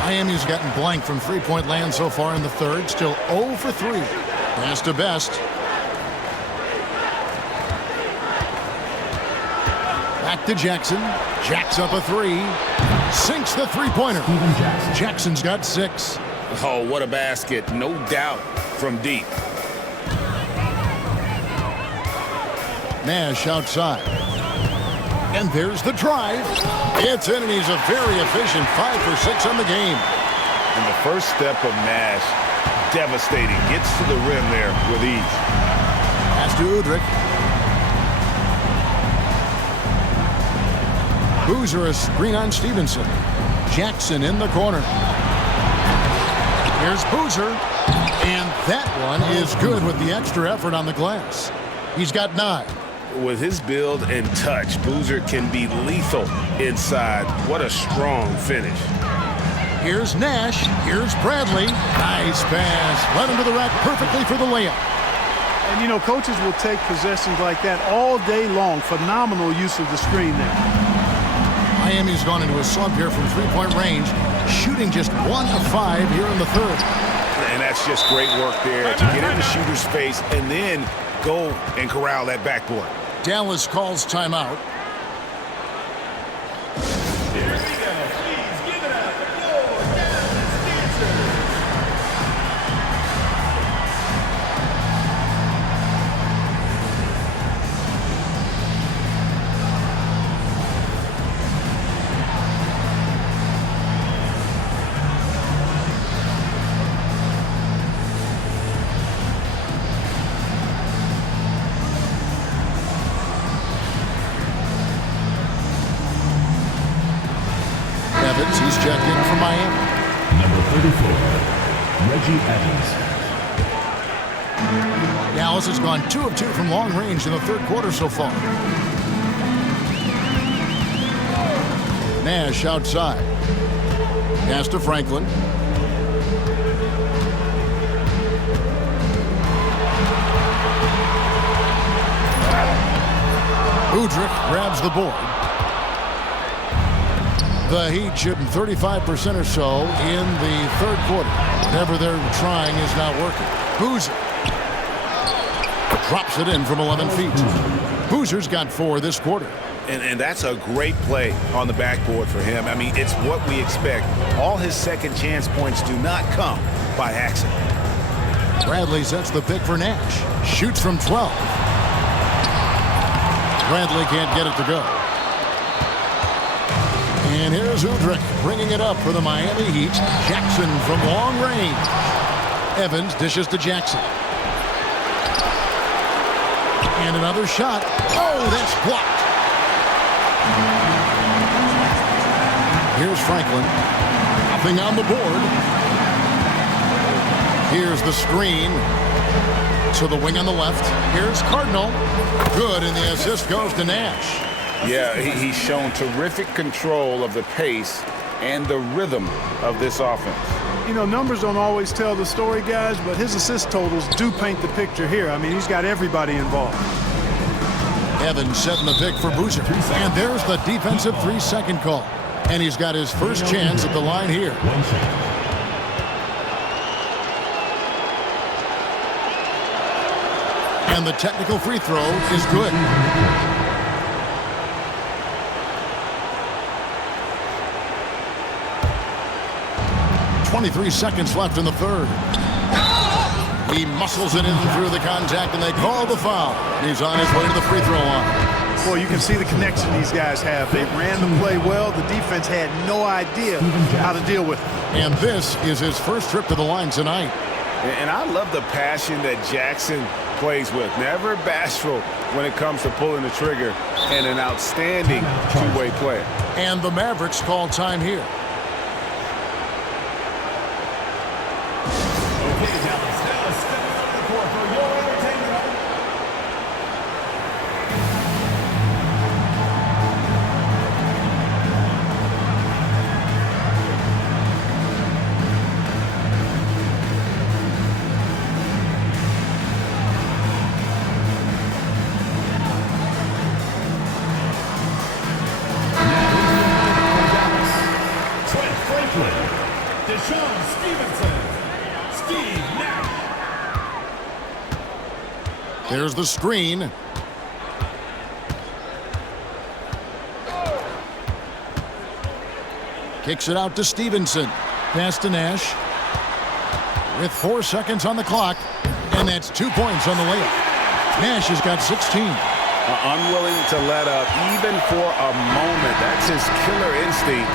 Miami's gotten blank from three-point land so far in the third, still 0 for 3. Pass to Best. Back to Jackson. Jacks up a 3. Sinks the three-pointer. Jackson's got 6. Oh, what a basket. No doubt from deep. Nash outside. And there's the drive. It's in, and he's a very efficient 5 for 6 on the game. And the first step of Nash, devastating. Gets to the rim there with ease. Pass to Udrich. Boozer a screen on Stevenson. Jackson in the corner. Here's Boozer. And that one is good with the extra effort on the glass. He's got 9. With his build and touch, Boozer can be lethal inside. What a strong finish. Here's Nash. Here's Bradley. Nice pass. Led him to the rack perfectly for the layup. And, you know, coaches will take possessions like that all day long. Phenomenal use of the screen there. Miami's gone into a slump here from three-point range, shooting just 1 of 5 here in the third. And that's just great work there to get in the shooter's face and then go and corral that backboard. Dallas calls timeout. He's checked in for Miami. Number 34, Reggie Evans. Dallas has gone 2 of 2 from long range in the third quarter so far. Nash outside. Pass to Franklin. Udrich grabs the board. The Heat shooting 35% or so in the third quarter. Whatever they're trying is not working. Boozer drops it in from 11 feet. Boozer's got 4 this quarter. And that's a great play on the backboard for him. I mean, it's what we expect. All his second chance points do not come by accident. Bradley sets the pick for Nash. Shoots from 12. Bradley can't get it to go. And here's Udrich bringing it up for the Miami Heat. Jackson from long range. Evans dishes to Jackson. And another shot. Oh, that's blocked. Here's Franklin. Nothing on the board. Here's the screen to the wing on the left. Here's Cardinal. Good, and the assist goes to Nash. Yeah, he's shown terrific control of the pace and the rhythm of this offense. You know, numbers don't always tell the story, guys, but his assist totals do paint the picture here. I mean, he's got everybody involved. Evans setting the pick for Boozer. And there's the defensive 3-second call. And he's got his first chance at the line here. And the technical free throw is good. 23 seconds left in the third. He muscles it in through the contact, and they call the foul. He's on his way to the free throw line. Boy, you can see the connection these guys have. They ran the play well. The defense had no idea how to deal with it. And this is his first trip to the line tonight. And I love the passion that Jackson plays with. Never bashful when it comes to pulling the trigger, and an outstanding two-way player. And the Mavericks call time here. There's the screen. Kicks it out to Stevenson. Pass to Nash. With 4 seconds on the clock. And that's 2 points on the layup. Nash has got 16. Unwilling to let up even for a moment. That's his killer instinct,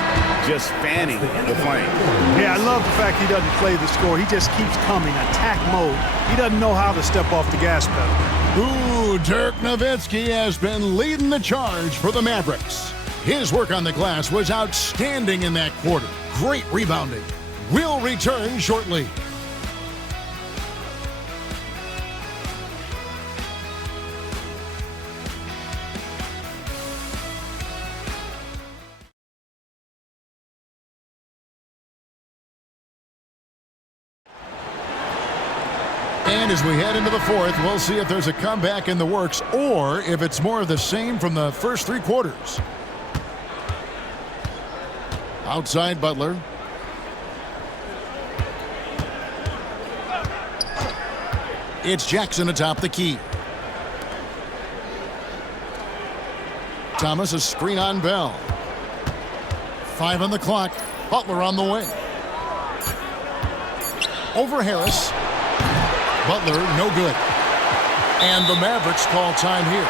just fanning the flame. Yeah, I love the fact he doesn't play the score. He just keeps coming, attack mode. He doesn't know how to step off the gas pedal. Ooh, Dirk Nowitzki has been leading the charge for the Mavericks. His work on the glass was outstanding in that quarter. Great rebounding. We'll return shortly. And as we head into the fourth, we'll see if there's a comeback in the works or if it's more of the same from the first 3 quarters. Outside Butler. It's Jackson atop the key. Thomas, a screen on Bell. 5 on the clock. Butler on the wing. Over Harris. Butler, no good. And the Mavericks call time here.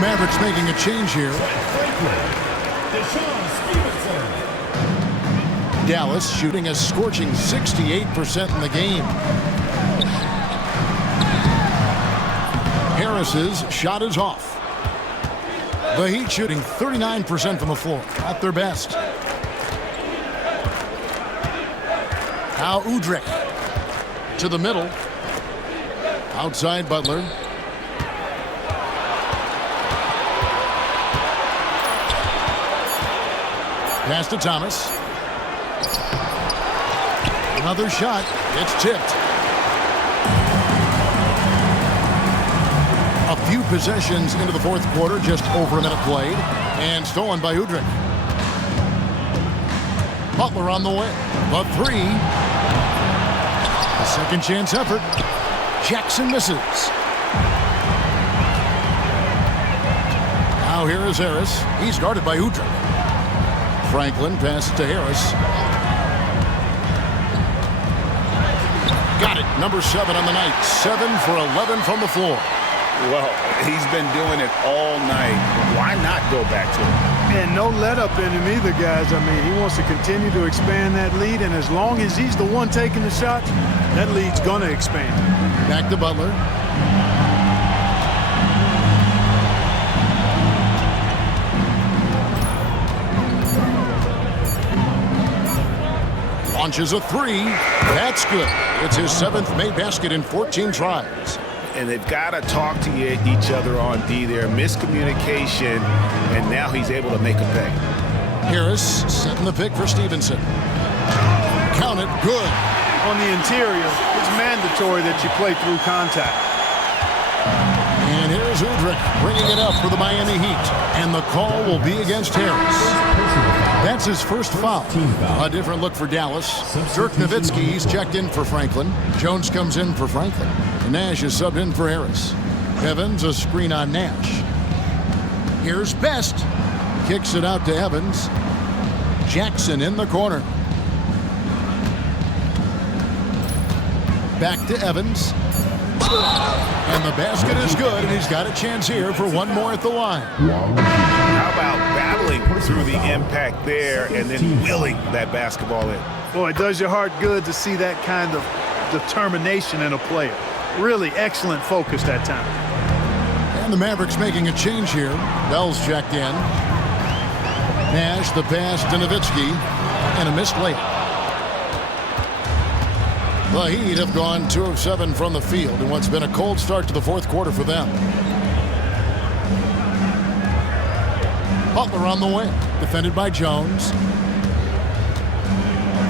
Mavericks making a change here. Dallas shooting a scorching 68% in the game. Harris's shot is off. The Heat shooting 39% from the floor. At their best. Now Udrih to the middle. Outside Butler. Pass to Thomas. Another shot. It's tipped. A few possessions into the fourth quarter, just over a minute played, and stolen by Udrih. Butler on the way. The 3. A second chance effort. Jackson misses. Now here is Harris. He's guarded by Udrih. Franklin passes to Harris. Got it. Number 7 on the night. 7 for 11 from the floor. Well, he's been doing it all night. Why not go back to it? And no let up in him either, guys. I mean, he wants to continue to expand that lead, and as long as he's the one taking the shots, that lead's going to expand. Back to Butler. Launches a 3. That's good. It's his 7th made basket in 14 tries. And they've got to talk to each other on D there. Miscommunication, and now he's able to make a pay. Harris setting the pick for Stevenson. Count it. Good. On the interior, it's mandatory that you play through contact. And here's Udrih bringing it up for the Miami Heat. And the call will be against Harris. That's his first foul. A different look for Dallas. Dirk Nowitzki, he's checked in for Franklin. Jones comes in for Franklin. And Nash is subbed in for Harris. Evans, a screen on Nash. Here's Best. Kicks it out to Evans. Jackson in the corner. Back to Evans. And the basket is good, and he's got a chance here for one more at the line. How about battling feeling through the impact there and then willing that basketball in. Boy, it does your heart good to see that kind of determination in a player. Really excellent focus that time. And the Mavericks making a change here. Bell's checked in. Nash, the pass to Nowitzki, and a missed layup. The Heat have gone 2 of 7 from the field in what's been a cold start to the fourth quarter for them. Butler on the wing, defended by Jones.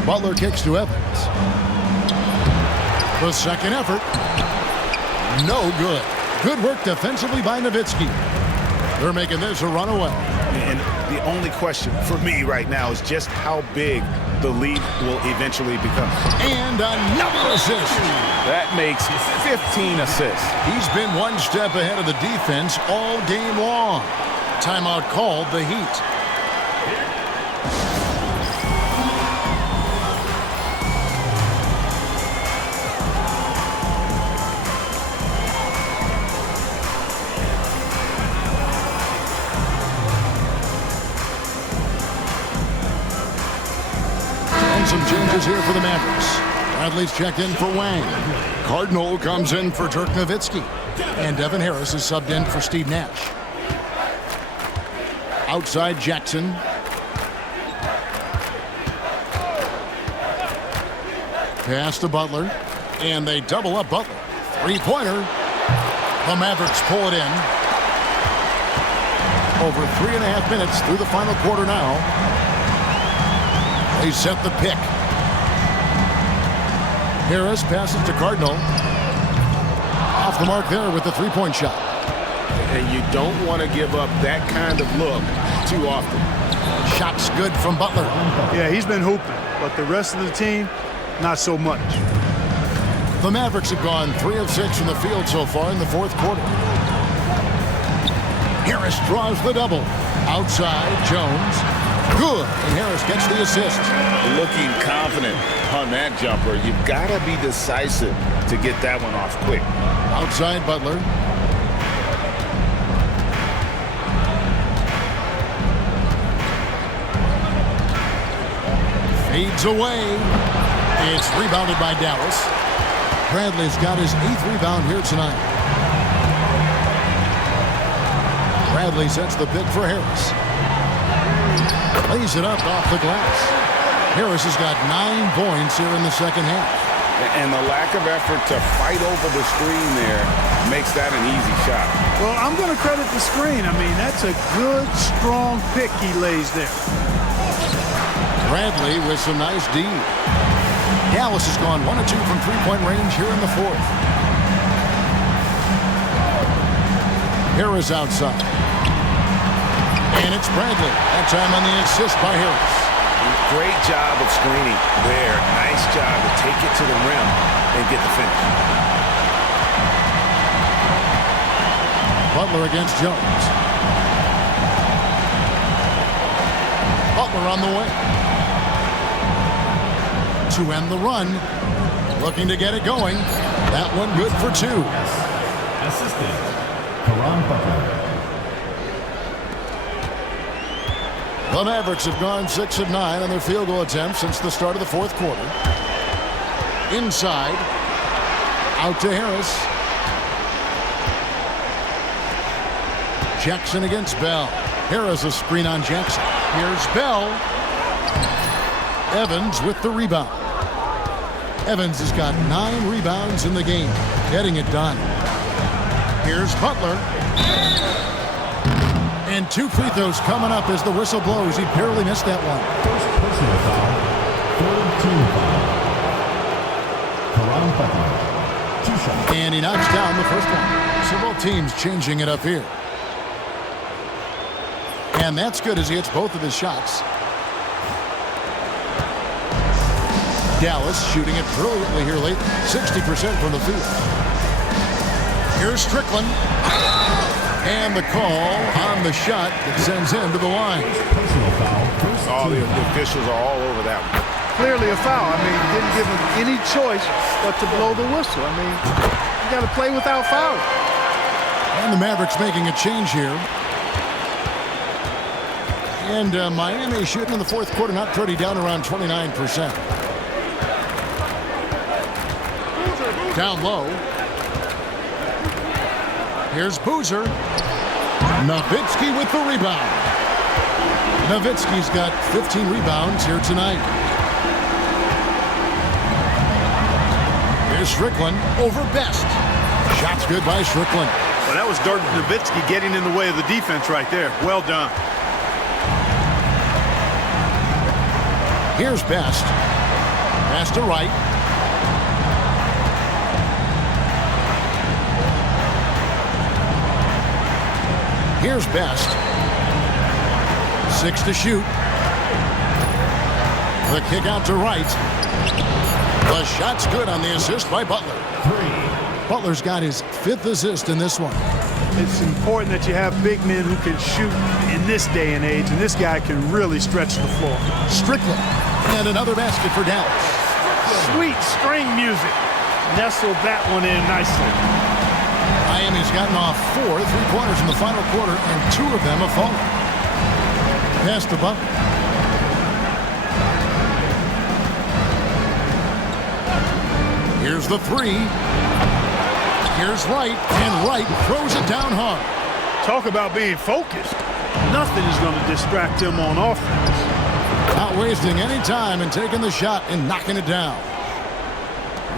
Butler kicks to Evans. The second effort. No good. Good work defensively by Nowitzki. They're making this a runaway. And the only question for me right now is just how big the lead will eventually become. And another assist. That makes 15 assists. He's been one step ahead of the defense all game long. Timeout called the Heat. Some changes here for the Mavericks. Bradley's checked in for Wang. Cardinal comes in for Dirk Nowitzki. And Devin Harris is subbed in for Steve Nash. Outside Jackson. Pass to Butler. And they double up Butler. Three-pointer. The Mavericks pull it in. Over 3.5 minutes through the final quarter now. They set the pick. Harris passes to Cardinal. Off the mark there with the three-point shot. And you don't want to give up that kind of look too often. Shot's good from Butler. Yeah, he's been hooping, but the rest of the team, not so much. The Mavericks have gone 3 of 6 from the field so far in the fourth quarter. Harris draws the double. Outside, Jones. Good, and Harris gets the assist. Looking confident on that jumper. You've got to be decisive to get that one off quick. Outside Butler. Fades away. It's rebounded by Dallas. Bradley's got his 8th rebound here tonight. Bradley sets the pick for Harris. Lays it up off the glass. Harris has got 9 points here in the second half. And the lack of effort to fight over the screen there makes that an easy shot. Well, I'm going to credit the screen. I mean, that's a good, strong pick he lays there. Bradley with some nice D. Dallas has gone 1 of 2 from three-point range here in the fourth. Harris outside. And it's Bradley. That time on the assist by Harris. Great job of screening there. Nice job to take it to the rim and get the finish. Butler against Jones. Butler on the way. To end the run. Looking to get it going. That one good for 2. Assistant, Caron Butler. The Mavericks have gone 6 of 9 on their field goal attempts since the start of the fourth quarter. Inside. Out to Harris. Jackson against Bell. Harris a screen on Jackson. Here's Bell. Evans with the rebound. Evans has got 9 rebounds in the game. Getting it done. Here's Butler. And 2 free throws coming up as the whistle blows. He barely missed that one. First personal foul, third team foul. Caron Butler, 2 shots. And he knocks down the first one. So both teams changing it up here. And that's good as he hits both of his shots. Dallas shooting it brilliantly here late. 60% from the field. Here's Strickland. And the call on the shot that sends him to the line. Personal foul, first All the team foul. officials are all over that one. Clearly a foul. I mean, didn't give him any choice but to blow the whistle. I mean, you got to play without fouling. And the Mavericks making a change here. And Miami shooting in the fourth quarter, not pretty, down around 29%. Down low. Here's Boozer. Nowitzki with the rebound. Nowitzki's got 15 rebounds here tonight. Here's Strickland over Best. Shot's good by Strickland. Well, that was Dirk Nowitzki getting in the way of the defense right there. Well done. Here's Best. Pass to Wright. Here's Best. 6 to shoot. The kick out to Wright. The shot's good on the assist by Butler. Butler's got his 5th assist in this one. It's important that you have big men who can shoot in this day and age, and this guy can really stretch the floor. Strickland. And another basket for Dallas. Sweet string music. Nestled that one in nicely. Miami's gotten off 4 3-pointers in the final quarter, and 2 of them have fallen. Pass to Butler. Here's the 3. Here's Wright, and Wright throws it down hard. Talk about being focused. Nothing is going to distract him on offense. Not wasting any time and taking the shot and knocking it down.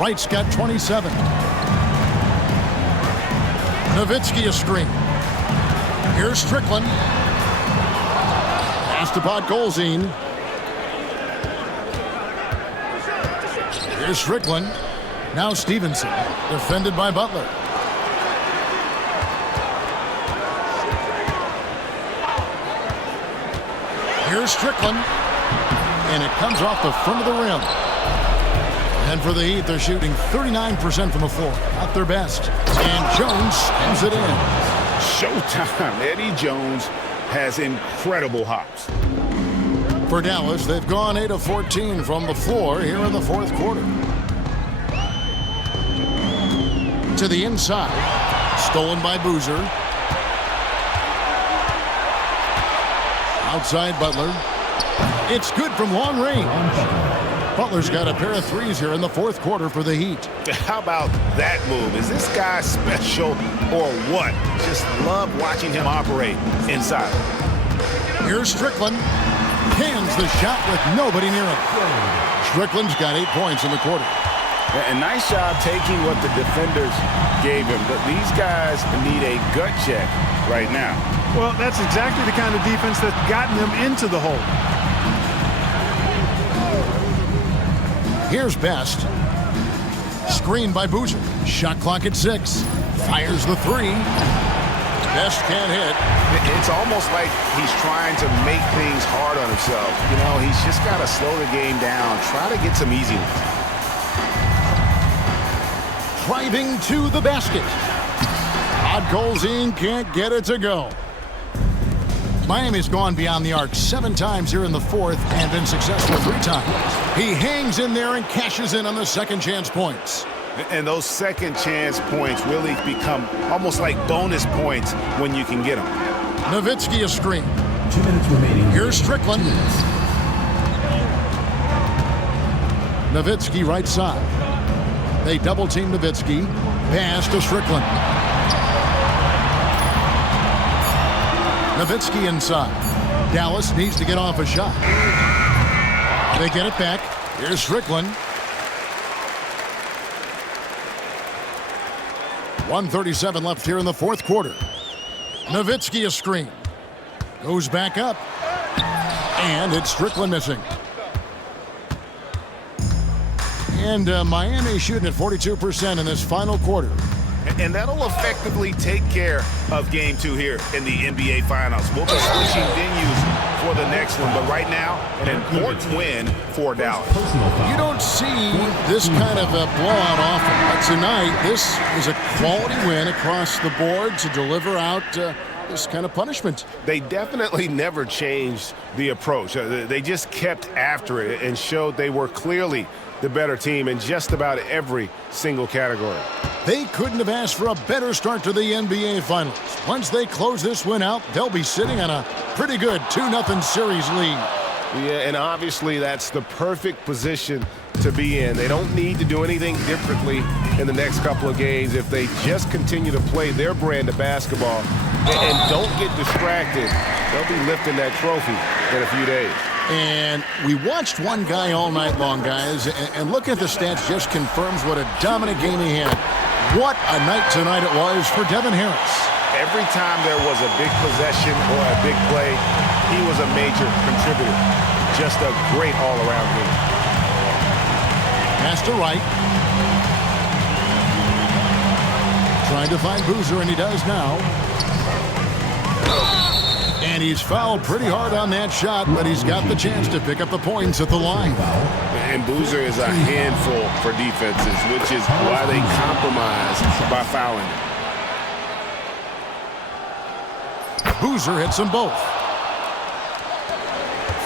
Wright's got 27. Nowitzki a screen. Here's Strickland. Pass to Podkolzin. Here's Strickland. Now Stevenson, defended by Butler. Here's Strickland. And it comes off the front of the rim. And for the Heat, they're shooting 39% from the floor. At their best. And Jones spins it in. Showtime. Eddie Jones has incredible hops. For Dallas, they've gone 8 of 14 from the floor here in the fourth quarter. To the inside. Stolen by Boozer. Outside Butler. It's good from long range. Butler's got a pair of threes here in the fourth quarter for the Heat. How about that move? Is this guy special or what? Just love watching him operate inside. Here's Strickland. Hands the shot with nobody near him. Strickland's got 8 points in the quarter. And nice job taking what the defenders gave him. But these guys need a gut check right now. Well, that's exactly the kind of defense that's gotten them into the hole. Here's Best. Screen by Boozer. Shot clock at 6. Fires the 3. Best can't hit. It's almost like he's trying to make things hard on himself. You know, he's just got to slow the game down. Try to get some easy ones. Driving to the basket. Podkolzin can't get it to go. Miami's gone beyond the arc 7 times here in the fourth and been successful 3 times. He hangs in there and cashes in on the second chance points. And those second chance points really become almost like bonus points when you can get them. Nowitzki a screen. 2 minutes remaining. Here's Strickland. Nowitzki right side. They double team Nowitzki. Pass to Strickland. Nowitzki inside. Dallas needs to get off a shot. They get it back. Here's Strickland. 1:37 left here in the fourth quarter. Nowitzki a screen. Goes back up. And it's Strickland missing. And Miami shooting at 42% in this final quarter. And that'll effectively take care of Game 2 here in the NBA Finals. We'll be switching venues for the next one, but right now, an important win for Dallas. You don't see this kind of a blowout often, but tonight, this is a quality win across the board to deliver out this kind of punishment. They definitely never changed the approach. They just kept after it and showed they were clearly the better team in just about every single category. They couldn't have asked for a better start to the NBA Finals. Once they close this win out, they'll be sitting on a pretty good 2-0 series lead. Yeah, and obviously that's the perfect position to be in. They don't need to do anything differently in the next couple of games if they just continue to play their brand of basketball and don't get distracted. They'll be lifting that trophy in a few days. And we watched one guy all night long, guys, and looking at the stats just confirms what a dominant game he had. What a night tonight it was for Devin Harris. Every time there was a big possession or a big play, he was a major contributor. Just a great all-around game. Pass to right. Trying to find Boozer, and he does now. And he's fouled pretty hard on that shot, but he's got the chance to pick up the points at the line. And Boozer is a handful for defenses, which is why they compromise by fouling. Boozer hits them both.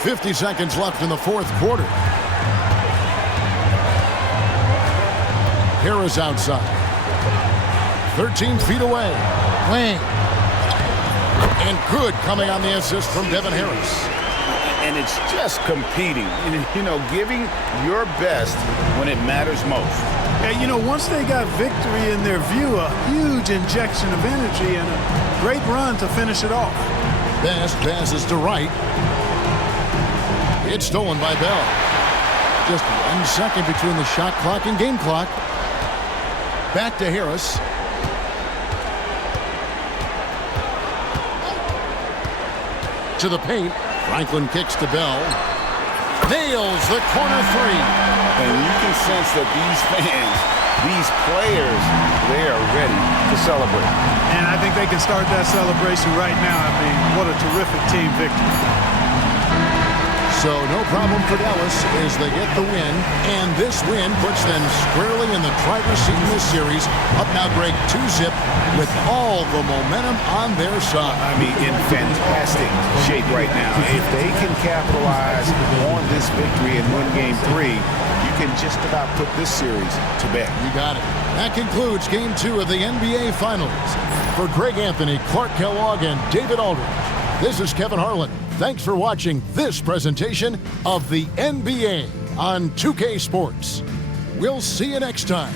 50 seconds left in the fourth quarter. Harris outside. 13 feet away. Wang. And good coming on the assist from Devin Harris. And it's just competing, you know, giving your best when it matters most. Yeah, you know, once they got victory in their view, a huge injection of energy and a great run to finish it off. Best passes to right. It's stolen by Bell. Just 1 second between the shot clock and game clock. Back to Harris. To the paint. Franklin kicks to Bell. Nails the corner three. And you can sense that these fans, these players, they are ready to celebrate. And I think they can start that celebration right now. I mean, what a terrific team victory. So no problem for Dallas as they get the win, and this win puts them squarely in the driver's seat in this series. Up now, Greg, 2-zip with all the momentum on their side. I mean, in fantastic shape right now. If they can capitalize on this victory and win Game 3, you can just about put this series to bed. You got it. That concludes Game 2 of the NBA Finals. For Greg Anthony, Clark Kellogg, and David Aldridge, this is Kevin Harlan. Thanks for watching this presentation of the NBA on 2K Sports. We'll see you next time.